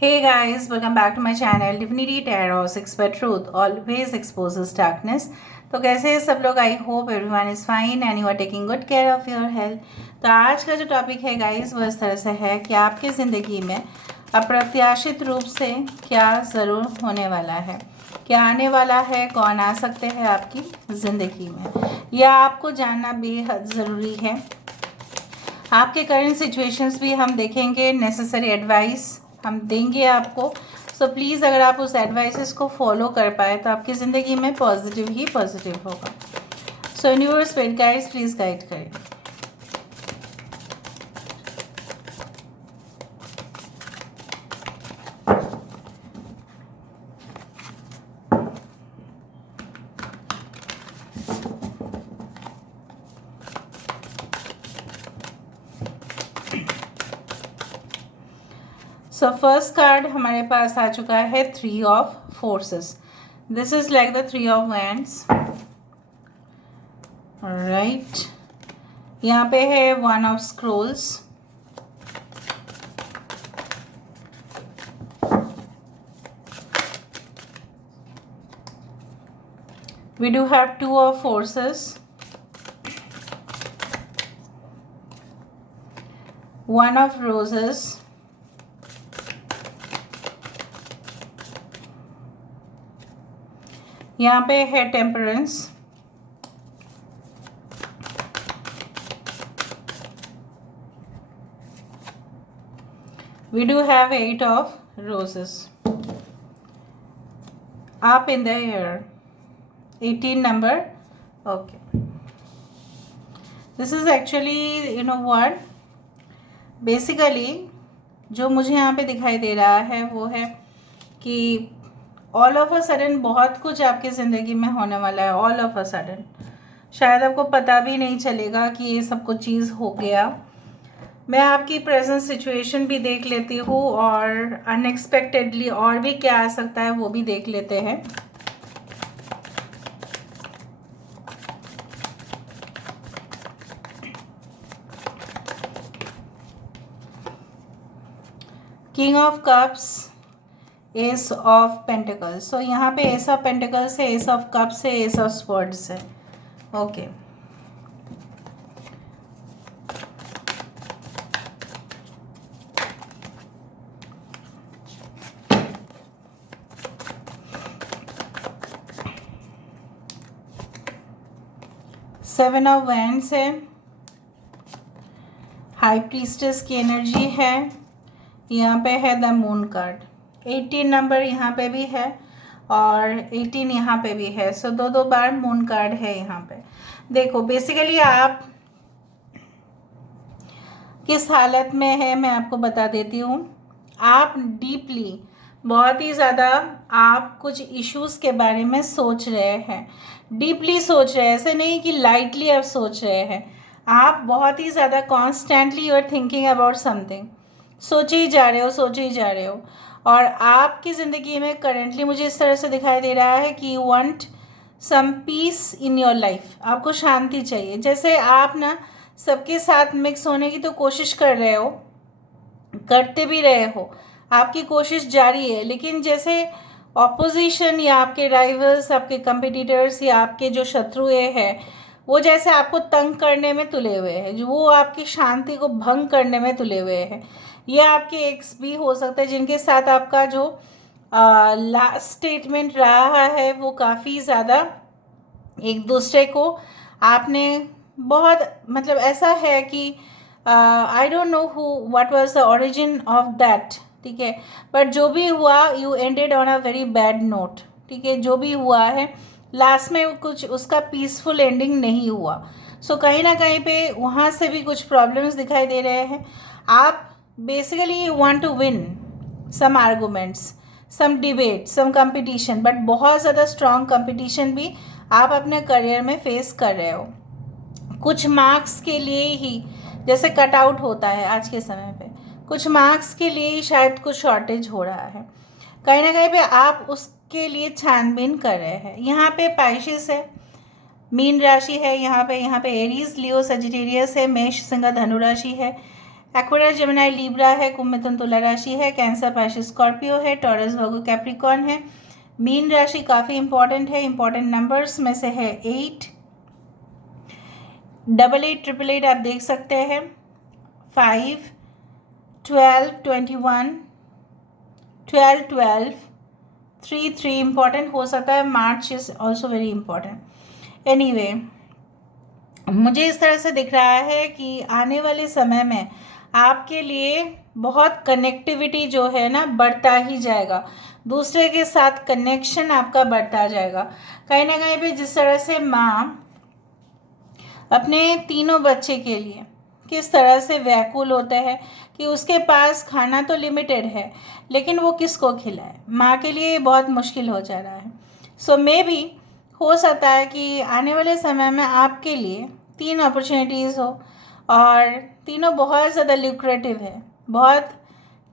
Hey guys, welcome back to my channel Divinity Tarot 6 by Truth always exposes darkness। तो कैसे हैं सब लोग? I hope everyone is fine and you are taking good care of your health. तो आज का जो topic है गाइस वो इस तरह से है कि आपकी ज़िंदगी में अप्रत्याशित रूप से क्या ज़रूर होने वाला है, क्या आने वाला है, कौन आ सकते हैं आपकी ज़िंदगी में, यह आपको जानना बेहद ज़रूरी है। आपके करंट सिचुएशंस भी हम देखेंगे, नेसेसरी एडवाइस हम देंगे आपको। सो प्लीज़ अगर आप उस एडवाइसेस को फॉलो कर पाए तो आपकी ज़िंदगी में पॉजिटिव ही पॉजिटिव होगा। So universe spirit guides please guide करें। सो फर्स्ट कार्ड हमारे पास आ चुका है 3 of forces. This is like the 3 of wands, right. यहाँ पे है 1 of scrolls, we do have 2 of forces, 1 of roses, यहाँ पे है temperance, we do have 8 of roses, up in the air, 18 number. Okay, this is actually you know what, basically जो मुझे यहाँ पे दिखाई दे रहा है वो है कि ऑल ऑफ अ सडन बहुत कुछ आपकी ज़िंदगी में होने वाला है। ऑल ऑफ अ सडन शायद आपको पता भी नहीं चलेगा कि ये सब कुछ चीज़ हो गया। मैं आपकी प्रेजेंट सिचुएशन भी देख लेती हूँ और अनएक्सपेक्टेडली और भी क्या आ सकता है वो भी देख लेते हैं। King of cups, ace of pentacles. So यहाँ पे एस ऑफ पेंटिकल्स है, एस ऑफ कप्स है, एस ऑफ स्वर्ड्स है। ओके, सेवन ऑफ वैंड्स है, हाई प्रीस्टेस की एनर्जी है। यहाँ पे है द मून कार्ड, 18 नंबर यहाँ पे भी है और 18 यहाँ पे भी है। सो दो बार मून कार्ड है यहाँ पे। देखो बेसिकली आप किस हालत में है मैं आपको बता देती हूँ। आप डीपली बहुत ही ज़्यादा आप कुछ इश्यूज़ के बारे में सोच रहे हैं, डीपली सोच रहे हैं, ऐसे नहीं कि लाइटली आप सोच रहे हैं। आप बहुत ही ज़्यादा constantly you are thinking about something, सोचे ही जा रहे हो, सोचे ही जा रहे हो। और आपकी ज़िंदगी में करेंटली मुझे इस तरह से दिखाई दे रहा है कि you want some peace in your life. आपको शांति चाहिए। जैसे आप ना सबके साथ मिक्स होने की तो कोशिश कर रहे हो, करते भी रहे हो, आपकी कोशिश जारी है, लेकिन जैसे ऑपोजिशन या आपके राइवल्स, आपके कंपिटिटर्स या आपके जो शत्रुए हैं वो जैसे आपको तंग करने में तुले हुए हैं, जो वो आपकी शांति को भंग करने में तुले हुए हैं। ये आपके एक्स भी हो सकते हैं जिनके साथ आपका जो लास्ट स्टेटमेंट रहा है वो काफ़ी ज़्यादा एक दूसरे को आपने बहुत मतलब ऐसा है कि I don't know who what was the origin of that, ठीक है। बट जो भी हुआ you ended on a very bad note, ठीक है। जो भी हुआ है लास्ट में कुछ उसका पीसफुल एंडिंग नहीं हुआ। सो कहीं ना कहीं पे वहाँ से भी कुछ प्रॉब्लम्स दिखाई दे रहे हैं। आप basically you want to win some arguments, some debate, some competition, but बहुत ज़्यादा स्ट्रॉन्ग कंपटीशन भी आप अपने करियर में फेस कर रहे हो। कुछ मार्क्स के लिए ही जैसे कट आउट होता है आज के समय पे, कुछ मार्क्स के लिए ही शायद कुछ शॉर्टेज हो रहा है। कहीं ना कहीं पे आप उसके लिए छानबीन कर रहे हैं। यहाँ पे पाइशिस है, मीन राशि है, यहाँ पे एरीज, लियो, सजिटेरियस है, मेष, सिंह, धनु राशि है, एक्वेरियस, जेमिनी, लिब्रा है, कुंभ, मिथुन, तुला राशि है, कैंसर, पाइसेस, स्कॉर्पियो है, टॉरस, वर्गो, कैप्रिकॉर्न है। मीन राशि काफ़ी इंपॉर्टेंट है, इंपॉर्टेंट नंबर्स में से है 8, 88, 888 आप देख सकते हैं, 5, 12, 21, 12, 12, 3, 3 इंपॉर्टेंट हो सकता है। March is also very important. Anyway, मुझे इस तरह से दिख रहा है कि आने वाले समय में आपके लिए बहुत कनेक्टिविटी जो है ना बढ़ता ही जाएगा, दूसरे के साथ कनेक्शन आपका बढ़ता जाएगा। कहीं ना कहीं पे जिस तरह से माँ अपने तीनों बच्चे के लिए किस तरह से व्याकुल होते हैं कि उसके पास खाना तो लिमिटेड है लेकिन वो किसको खिलाए, माँ के लिए ये बहुत मुश्किल हो जा रहा है। सो मे बी हो सकता है कि आने वाले समय में आपके लिए 3 अपॉर्चुनिटीज़ हो और तीनों बहुत ज़्यादा ल्यूक्रेटिव है, बहुत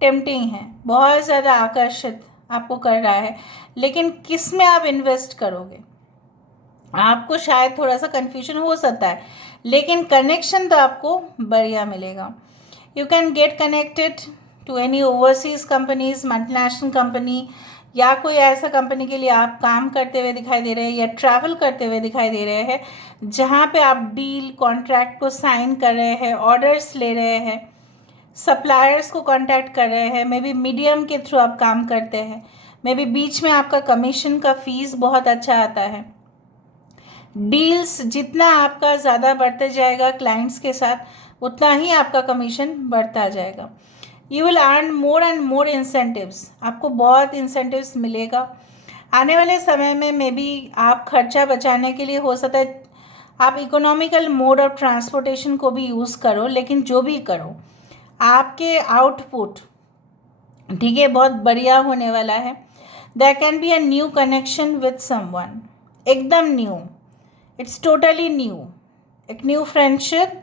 टेम्पटिंग है, बहुत ज़्यादा आकर्षित आपको कर रहा है, लेकिन किस में आप इन्वेस्ट करोगे आपको शायद थोड़ा सा कन्फ्यूजन हो सकता है, लेकिन कनेक्शन तो आपको बढ़िया मिलेगा। You can get connected to any overseas companies, multinational company, या कोई ऐसा कंपनी के लिए आप काम करते हुए दिखाई दे रहे हैं या ट्रैवल करते हुए दिखाई दे रहे हैं जहाँ पे आप डील कॉन्ट्रैक्ट को साइन कर रहे हैं, ऑर्डर्स ले रहे हैं, सप्लायर्स को कांटेक्ट कर रहे हैं, मे बी मीडियम के थ्रू आप काम करते हैं, मे बी बीच में आपका कमीशन का फीस बहुत अच्छा आता है। डील्स जितना आपका ज़्यादा बढ़ते जाएगा क्लाइंट्स के साथ उतना ही आपका कमीशन बढ़ता जाएगा। You will earn more and more incentives, आपको बहुत इंसेंटिव्स मिलेगा। आने वाले समय में मे बी आप खर्चा बचाने के लिए हो सकता है आप इकोनॉमिकल मोड ऑफ ट्रांसपोर्टेशन को भी यूज़ करो, लेकिन जो भी करो आपके आउटपुट ठीक है बहुत बढ़िया होने वाला है। There can be a new connection with someone, एकदम न्यू, इट्स टोटली न्यू, एक न्यू फ्रेंडशिप,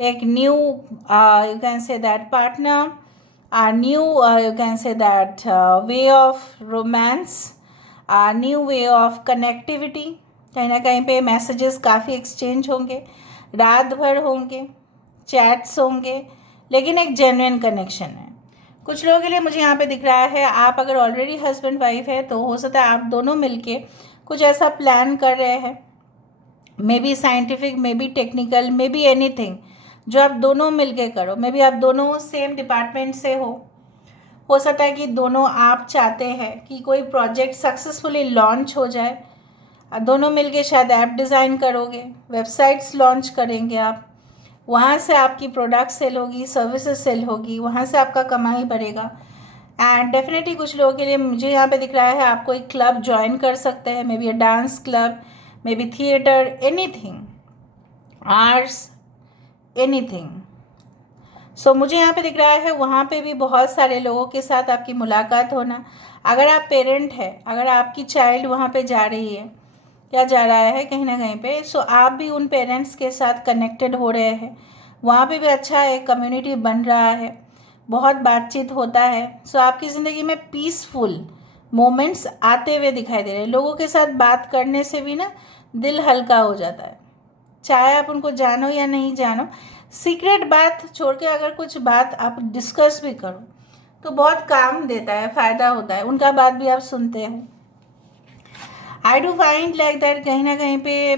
एक new you can say that partner, new you can say that way of romance, new way of connectivity. कहीं ना कहीं पे messages काफ़ी exchange होंगे, रात भर होंगे, चैट्स होंगे, लेकिन एक जेन्युइन कनेक्शन है। कुछ लोगों के लिए मुझे यहाँ पे दिख रहा है आप अगर ऑलरेडी हस्बैंड वाइफ है तो हो सकता है आप दोनों मिलके कुछ ऐसा प्लान कर रहे हैं, may be scientific, may be technical, may be anything जो आप दोनों मिलके करो। मे बी आप दोनों सेम डिपार्टमेंट से हो सकता है कि दोनों आप चाहते हैं कि कोई प्रोजेक्ट सक्सेसफुली लॉन्च हो जाए, दोनों मिलके शायद ऐप डिज़ाइन करोगे, वेबसाइट्स लॉन्च करेंगे आप, वहाँ से आपकी प्रोडक्ट सेल होगी, सर्विसेज सेल होगी, वहाँ से आपका कमाई बढ़ेगा। एंड डेफिनेटली कुछ लोगों के लिए मुझे यहाँ पे दिख रहा है आप कोई क्लब ज्वाइन कर सकते हैं, maybe a dance club, maybe theatre, anything, arts, anything. So मुझे यहाँ पे दिख रहा है वहाँ पे भी बहुत सारे लोगों के साथ आपकी मुलाकात होना। अगर आप पेरेंट है, अगर आपकी चाइल्ड वहाँ पे जा रही है या जा रहा है कहीं ना कहीं पे, सो आप भी उन पेरेंट्स के साथ कनेक्टेड हो रहे हैं, वहाँ पे भी अच्छा एक कम्युनिटी बन रहा है, बहुत बातचीत होता है। सो आपकी ज़िंदगी में पीसफुल मोमेंट्स आते हुए दिखाई दे रहे हैं। लोगों के साथ बात करने से भी ना दिल हल्का हो जाता है, चाहे आप उनको जानो या नहीं जानो, सीक्रेट बात छोड़ के अगर कुछ बात आप डिस्कस भी करो तो बहुत काम देता है, फ़ायदा होता है, उनका बात भी आप सुनते हो। आई डू फाइंड लाइक दैट कहीं ना कहीं पे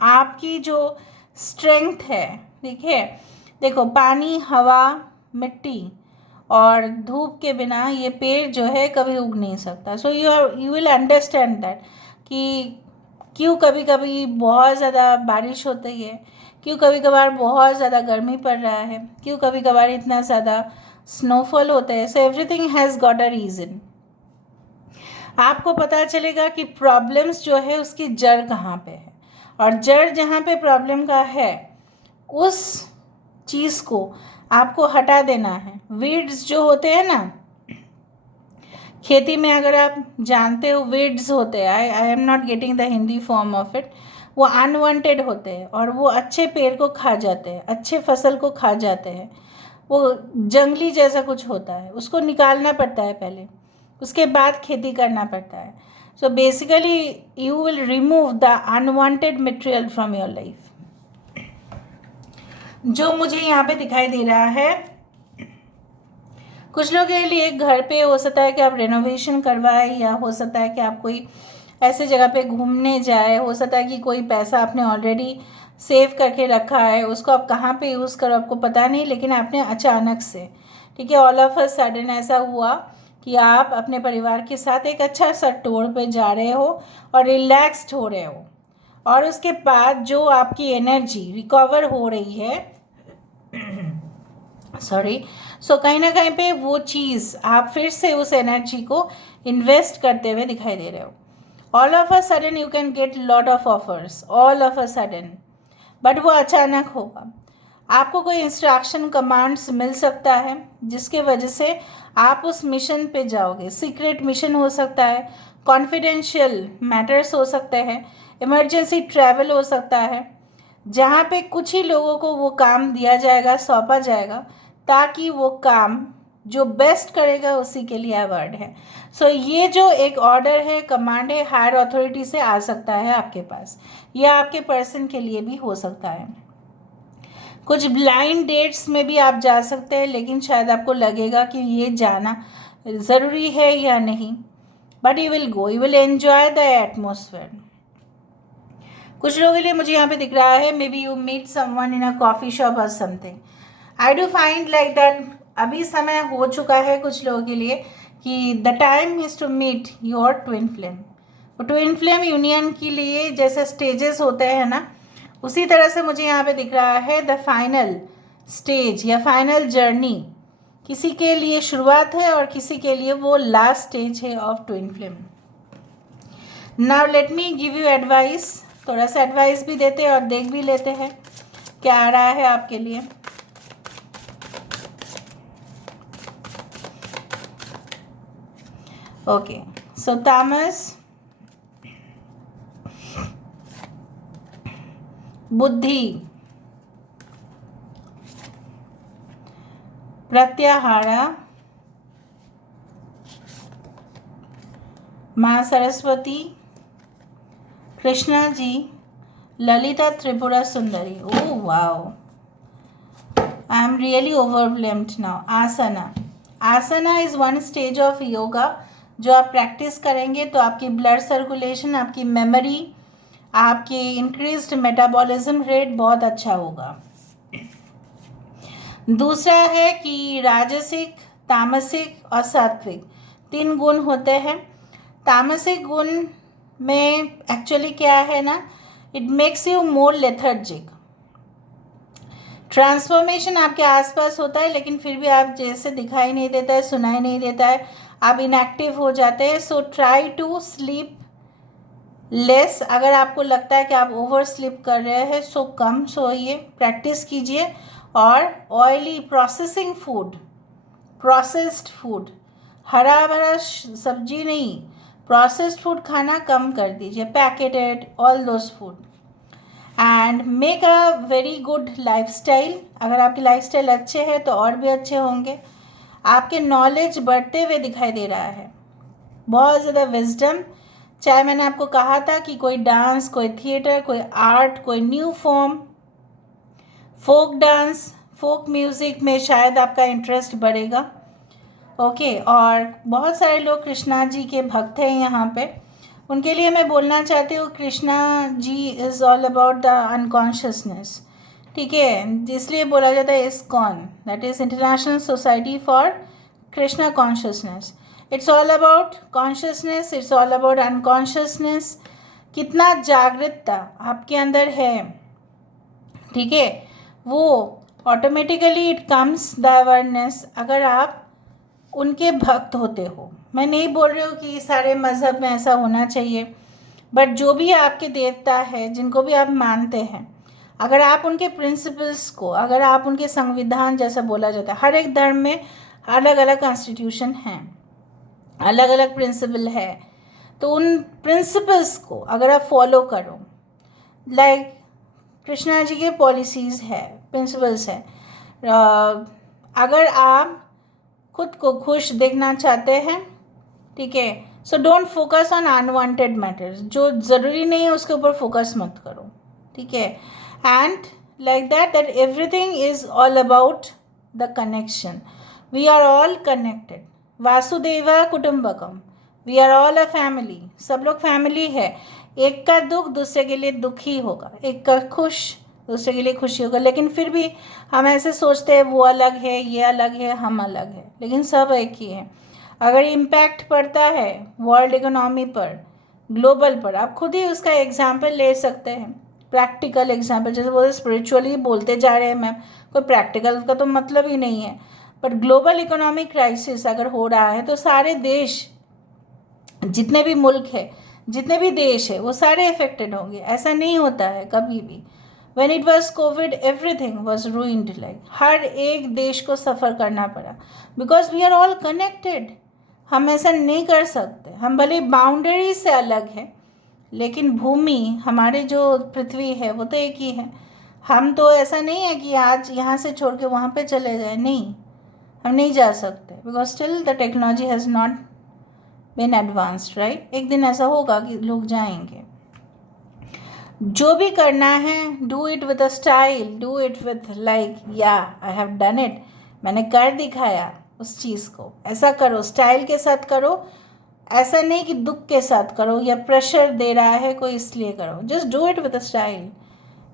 आपकी जो स्ट्रेंथ है, ठीक है, देखो पानी, हवा, मिट्टी और धूप के बिना ये पेड़ जो है कभी उग नहीं सकता। So you will understand that कि क्यों कभी कभी बहुत ज़्यादा बारिश होती है, क्यों कभी कभार बहुत ज़्यादा गर्मी पड़ रहा है, क्यों कभी कभार इतना ज़्यादा स्नोफॉल होता है। So everything has got a reason. आपको पता चलेगा कि प्रॉब्लम्स जो है उसकी जड़ कहाँ पे है, और जड़ जहाँ पे प्रॉब्लम का है उस चीज़ को आपको हटा देना है। वीड्स जो होते हैं ना खेती में, अगर आप जानते हो वीड्स होते हैं, I am not getting the Hindi form of it, वो अनवांटेड होते हैं और वो अच्छे पेड़ को खा जाते हैं, अच्छे फसल को खा जाते हैं। वो जंगली जैसा कुछ होता है, उसको निकालना पड़ता है पहले, उसके बाद खेती करना पड़ता है। So basically you will remove the unwanted material from your life. जो मुझे यहाँ पे दिखाई दे रहा है, कुछ लोगों के लिए घर पे हो सकता है कि आप रेनोवेशन करवाएं, या हो सकता है कि आप कोई ऐसे जगह पे घूमने जाए, हो सकता है कि कोई पैसा आपने ऑलरेडी सेव करके रखा है, उसको आप कहाँ पे यूज़ करो आपको पता नहीं, लेकिन आपने अचानक से, ठीक है, ऑल ऑफ अ सडन ऐसा हुआ कि आप अपने परिवार के साथ एक अच्छा सा टूर पे जा रहे हो और रिलैक्स्ड हो रहे हो, और उसके बाद जो आपकी एनर्जी रिकवर हो रही है सॉरी, सो कहीं ना कहीं पे वो चीज़ आप फिर से उस एनर्जी को इन्वेस्ट करते हुए दिखाई दे रहे हो। All of a sudden you can get lot of offers, all of a sudden, but वो अचानक होगा। आपको कोई इंस्ट्रक्शन कमांड्स मिल सकता है जिसके वजह से आप उस मिशन पे जाओगे। सीक्रेट मिशन हो सकता है, कॉन्फिडेंशियल मैटर्स हो सकते हैं, इमरजेंसी ट्रैवल हो सकता है, जहाँ पे कुछ ही लोगों को वो काम दिया जाएगा, सौंपा जाएगा, ताकि वो काम जो बेस्ट करेगा उसी के लिए अवार्ड है। सो ये जो एक ऑर्डर है, कमांड है, हायर अथॉरिटी से आ सकता है आपके पास, या आपके पर्सन के लिए भी हो सकता है। कुछ ब्लाइंड डेट्स में भी आप जा सकते हैं, लेकिन शायद आपको लगेगा कि ये जाना ज़रूरी है या नहीं, but you will go, you will enjoy the atmosphere. कुछ लोगों के लिए मुझे यहाँ पे दिख रहा है, maybe you meet someone in a coffee shop और something. I do find like that अभी समय हो चुका है कुछ लोगों के लिए कि the time is to meet your twin flame. वो ट्विन फ्लेम यूनियन के लिए जैसे स्टेजेस होते हैं ना, उसी तरह से मुझे यहाँ पे दिख रहा है द फाइनल स्टेज या फाइनल जर्नी किसी के लिए शुरुआत है और किसी के लिए वो लास्ट स्टेज है of twin flame. Now let me give you advice, थोड़ा सा एडवाइस भी देते हैं और देख भी लेते हैं क्या आ रहा है आपके लिए। ओके, सो तामस, बुद्धि, प्रत्याहारा, माँ Saraswati, Krishna ji, Lalita Tripura Sundari. Oh wow, I am really overwhelmed now. Asana, asana is one stage of yoga जो आप प्रैक्टिस करेंगे तो आपकी ब्लड सर्कुलेशन, आपकी मेमोरी, आपकी इंक्रीज्ड मेटाबॉलिज्म रेट बहुत अच्छा होगा। दूसरा है कि राजसिक, तामसिक और सात्विक 3 गुण होते हैं। तामसिक गुण में एक्चुअली क्या है ना, it makes you more lethargic. Transformation आपके आसपास होता है, लेकिन फिर भी आप जैसे दिखाई नहीं देता है, सुनाई नहीं देता है, आप इनएक्टिव हो जाते हैं। So try to sleep less. अगर आपको लगता है कि आप ओवर स्लीप कर रहे हैं, सो कम सोइए, प्रैक्टिस कीजिए। और oily processing food, processed food, हरा भरा सब्जी नहीं, प्रोसेस्ड फूड खाना कम कर दीजिए, packeted, all those food. And make a very good lifestyle. अगर आपकी लाइफस्टाइल अच्छे हैं तो और भी अच्छे होंगे। आपके नॉलेज बढ़ते हुए दिखाई दे रहा है, बहुत ज़्यादा विजडम। चाहे मैंने आपको कहा था कि कोई डांस, कोई थिएटर, कोई आर्ट, कोई new form, folk dance, folk music में शायद आपका इंटरेस्ट बढ़ेगा। ओके, और बहुत सारे लोग कृष्णा जी के भक्त हैं यहाँ पे, उनके लिए मैं बोलना चाहती हूँ Krishna ji is all about the unconsciousness, ठीक है, इसलिए बोला जाता है ISKCON, that is International Society for Krishna Consciousness. It's all about consciousness, it's all about unconsciousness, कितना जागृतता आपके अंदर है, ठीक है, वो automatically it comes the awareness अगर आप उनके भक्त होते हो। मैं नहीं बोल रही हूँ कि सारे मज़हब में ऐसा होना चाहिए, बट जो भी आपके देवता है, जिनको भी आप मानते हैं, अगर आप उनके प्रिंसिपल्स को, अगर आप उनके संविधान जैसा बोला जाता है, हर एक धर्म में अलग अलग कॉन्स्टिट्यूशन हैं, अलग अलग प्रिंसिपल है, तो उन प्रिंसिपल्स को अगर आप फॉलो करो, लाइक कृष्णा जी के पॉलिसीज़ है, प्रिंसिपल्स है, अगर आप खुद को खुश देखना चाहते हैं, ठीक है, so don't focus on unwanted matters, जो ज़रूरी नहीं है उसके ऊपर फोकस मत करो, ठीक है। And like that everything is all about the connection. We are all connected. वासुदेवा कुटुंबकम. We are all a family. सब लोग फैमिली है. एक का दुख दूसरे के लिए दुखी होगा, एक का खुश दूसरे के लिए खुशी होगा. लेकिन फिर भी हम ऐसे सोचते हैं वो अलग है, ये अलग है, हम अलग है, लेकिन सब एक ही है. अगर इम्पैक्ट पड़ता है वर्ल्ड इकोनॉमी पर, ग्लोबल पर, आप खुद ही उसका एग्जाम्पल ले सकते हैं. प्रैक्टिकल एग्जाम्पल, जैसे बोलते स्पिरिचुअली बोलते जा रहे हैं मैम, कोई प्रैक्टिकल का तो मतलब ही नहीं है. पर ग्लोबल इकोनॉमिक क्राइसिस अगर हो रहा है तो सारे देश, जितने भी मुल्क है, जितने भी देश है, वो सारे इफेक्टेड होंगे. ऐसा नहीं होता है कभी भी. When it was COVID, everything was ruined. like हर एक देश को सफ़र करना पड़ा, because we are all connected. हम ऐसा नहीं कर सकते. हम भले बाउंड्री से अलग है, लेकिन भूमि, हमारे जो पृथ्वी है, वो तो एक ही है. हम तो ऐसा नहीं है कि आज यहाँ से छोड़ के वहाँ पे चले जाए. नहीं, हम नहीं जा सकते, because still the technology has not been advanced, right. एक दिन ऐसा होगा कि लोग जाएंगे. जो भी करना है, do it with a style, do it with like या आई हैव डन इट, मैंने कर दिखाया उस चीज़ को. ऐसा करो, स्टाइल के साथ करो. ऐसा नहीं कि दुख के साथ करो या प्रेशर दे रहा है कोई इसलिए करो. Just do it with a style.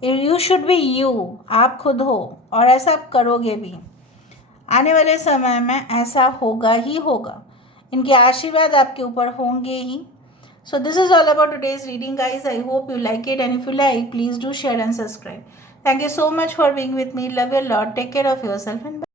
You should be you. आप खुद हो और ऐसा आप करोगे भी. आने वाले समय में ऐसा होगा ही होगा. इनके आशीर्वाद आपके ऊपर होंगे ही. So this is all about today's reading, guys. I hope you like it, and if you like, please do share and subscribe. Thank you so much for being with me. Love you a lot. Take care of yourself and bye.